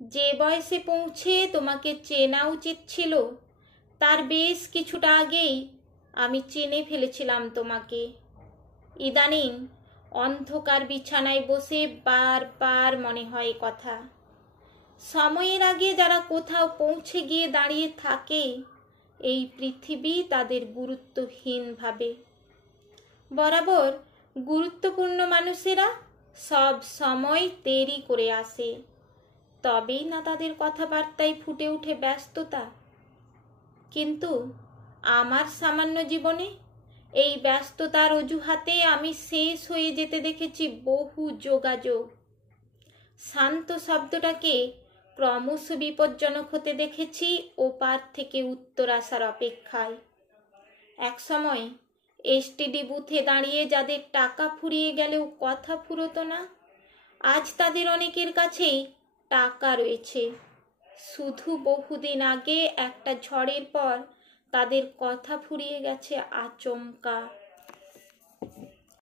যে বয়সে পৌঁছে তোমাকে চেনা উচিত ছিল তার বেশ কিছুটা আগেই আমি চিনে ফেলেছিলাম তোমাকে। ইদানিং অন্ধকার বিছানায় বসে বারবার মনে হয় কথা। সময়ের আগে যারা কোথাও পৌঁছে গিয়ে দাঁড়িয়ে থাকে, এই পৃথিবী তাদের গুরুত্বহীন ভাবে। বরাবর গুরুত্বপূর্ণ মানুষেরা সব সময় দেরি করে আসে, তবেই না তাদের কথাবার্তায় ফুটে ওঠে ব্যস্ততা। কিন্তু আমার সামান্য জীবনে এই ব্যস্ততার অজুহাতে আমি শেষ হয়ে যেতে দেখেছি বহু যোগাযোগ। শান্ত শব্দটাকে ক্রমশ বিপজ্জনক হতে দেখেছি ওপার থেকে উত্তর আসার অপেক্ষায়। একসময় এসটিডি বুথে দাঁড়িয়ে যাদের টাকা ফুরিয়ে গেলেও কথা ফুরোতো না, আজ তাদের অনেকের কাছেই টাকা রয়েছে, শুধু বহুদিন আগে একটা ঝড়ের পর তাদের কথা ফুরিয়ে গেছে আচমকা।